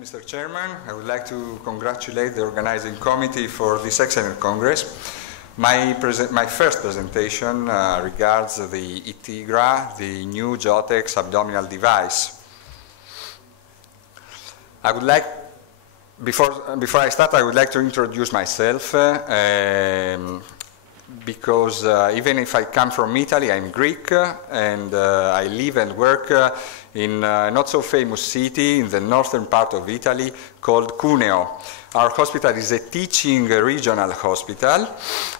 Mr. Chairman, I would like to congratulate the organizing committee for this excellent Congress. My first presentation regards the ITIGRA, the new Jotex abdominal device. I would like, before I start, I would like to introduce myself because even if I come from Italy, I'm Greek, and I live and work in a not so famous city in the northern part of Italy called Cuneo. Our hospital is a teaching regional hospital,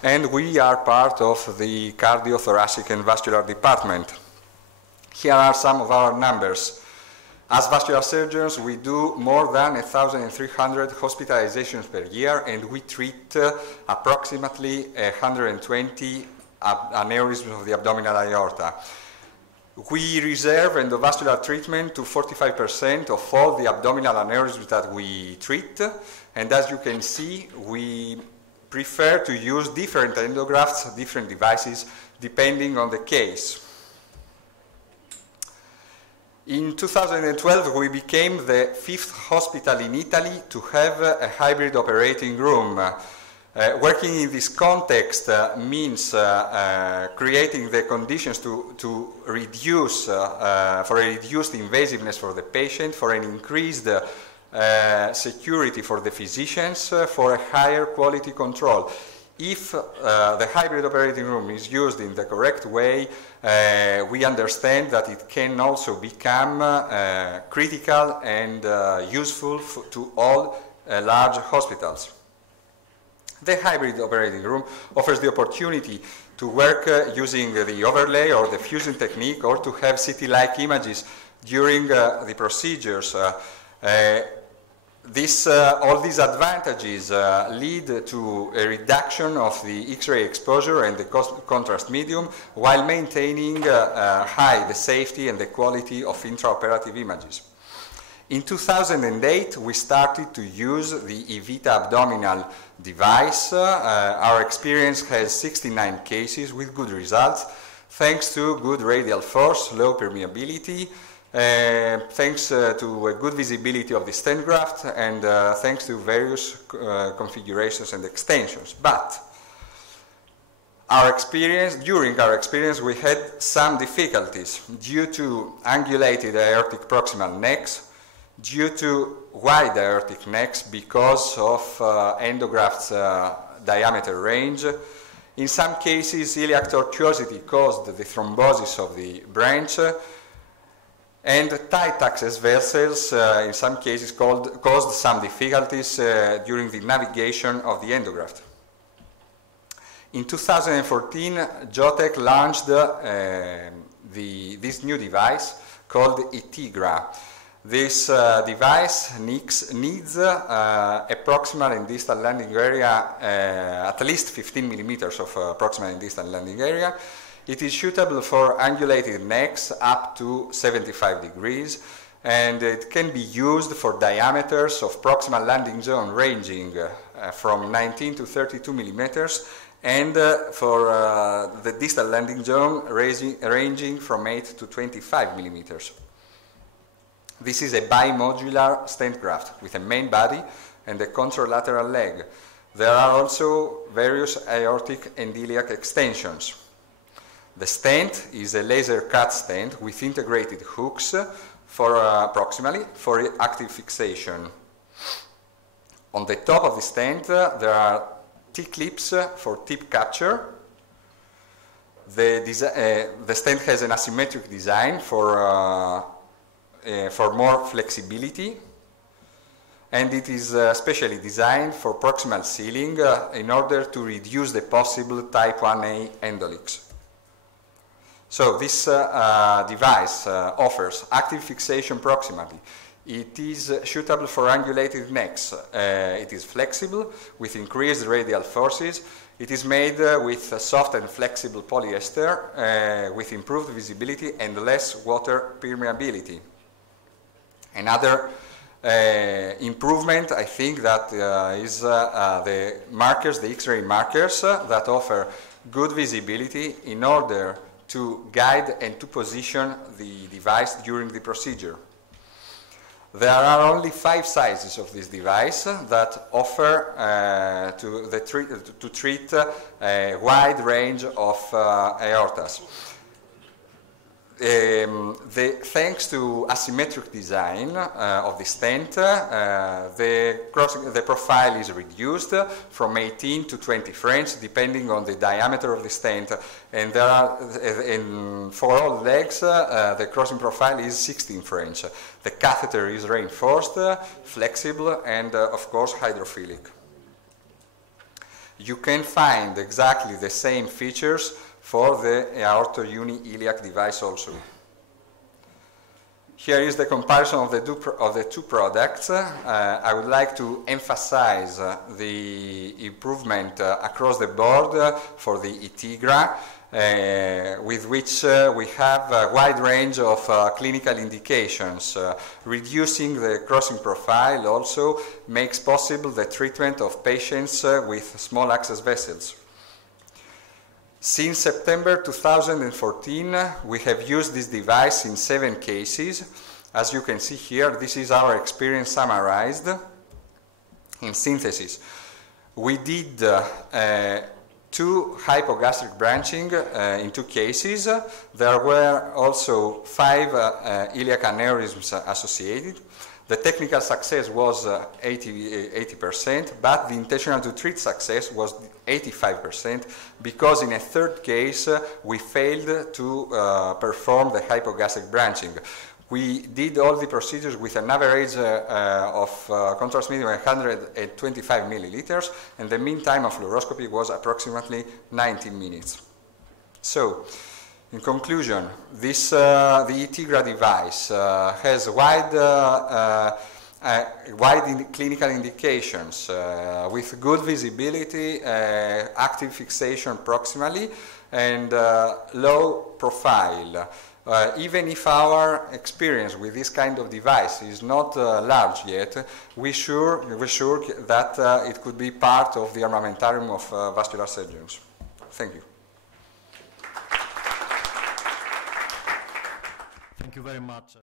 and we are part of the cardiothoracic and vascular department. Here are some of our numbers. As vascular surgeons, we do more than 1,300 hospitalizations per year, and we treat approximately 120 aneurysms of the abdominal aorta. We reserve endovascular treatment to 45% of all the abdominal aneurysms that we treat, and as you can see, we prefer to use different endografts, different devices, depending on the case. In 2012, we became the 5th hospital in Italy to have a hybrid operating room. Working in this context means creating the conditions to reduce, for a reduced invasiveness for the patient, for an increased security for the physicians, for a higher quality control. If the hybrid operating room is used in the correct way, we understand that it can also become critical and useful to all large hospitals. The hybrid operating room offers the opportunity to work using the overlay or the fusion technique, or to have CT-like images during the procedures. All these advantages lead to a reduction of the X-ray exposure and the contrast medium, while maintaining high the safety and the quality of intraoperative images. In 2008, we started to use the Evita abdominal device. Our experience has 69 cases with good results, thanks to good radial force, low permeability, thanks to a good visibility of the stent graft, and thanks to various configurations and extensions. But during our experience, we had some difficulties due to angulated aortic proximal necks, due to wide aortic necks because of endograft's diameter range. In some cases, iliac tortuosity caused the thrombosis of the branch, and tight access vessels in some cases caused some difficulties during the navigation of the endograft. In 2014, Jotec launched this new device called ITIGRA. This device needs a proximal and distal landing area, at least 15 millimeters of proximal and distal landing area. It is suitable for angulated necks up to 75 degrees, and it can be used for diameters of proximal landing zone ranging from 19 to 32 millimeters, and for the distal landing zone ranging from 8 to 25 millimeters. This is a bimodular stent graft with a main body and a contralateral leg. There are also various aortic and iliac extensions. The stent is a laser cut stent with integrated hooks proximally for active fixation. On the top of the stent there are T-clips for tip capture. The stent has an asymmetric design for more flexibility, and it is specially designed for proximal sealing in order to reduce the possible type 1A endoleaks. So this device offers active fixation proximally. It is suitable for angulated necks. It is flexible with increased radial forces. It is made with soft and flexible polyester with improved visibility and less water permeability. Another improvement, I think, that is the markers, the X-ray markers that offer good visibility in order to guide and to position the device during the procedure. There are only 5 sizes of this device that offer to treat a wide range of aortas. Thanks to asymmetric design of the stent, the profile is reduced from 18 to 20 French, depending on the diameter of the stent, and there are, for all legs, the crossing profile is 16 French. The catheter is reinforced, flexible, and of course hydrophilic. You can find exactly the same features for the aorto-uni-iliac device also. Here is the comparison of the two products. I would like to emphasize the improvement across the board for the Itigra, with which we have a wide range of clinical indications. Reducing the crossing profile also makes possible the treatment of patients with small access vessels. Since September 2014, we have used this device in 7 cases. As you can see here, this is our experience summarized in synthesis. We did 2 hypogastric branching in 2 cases. There were also 5 iliac aneurysms associated. The technical success was 80%, but the intentional to treat success was 85%, because in a 3rd case we failed to perform the hypogastric branching. We did all the procedures with an average of contrast medium 125 milliliters, and the mean time of fluoroscopy was approximately 19 minutes. So, in conclusion, the Itigra device has wide clinical indications with good visibility, active fixation proximally, and low profile. Even if our experience with this kind of device is not large yet, we're sure that it could be part of the armamentarium of vascular surgeons. Thank you. Thank you very much.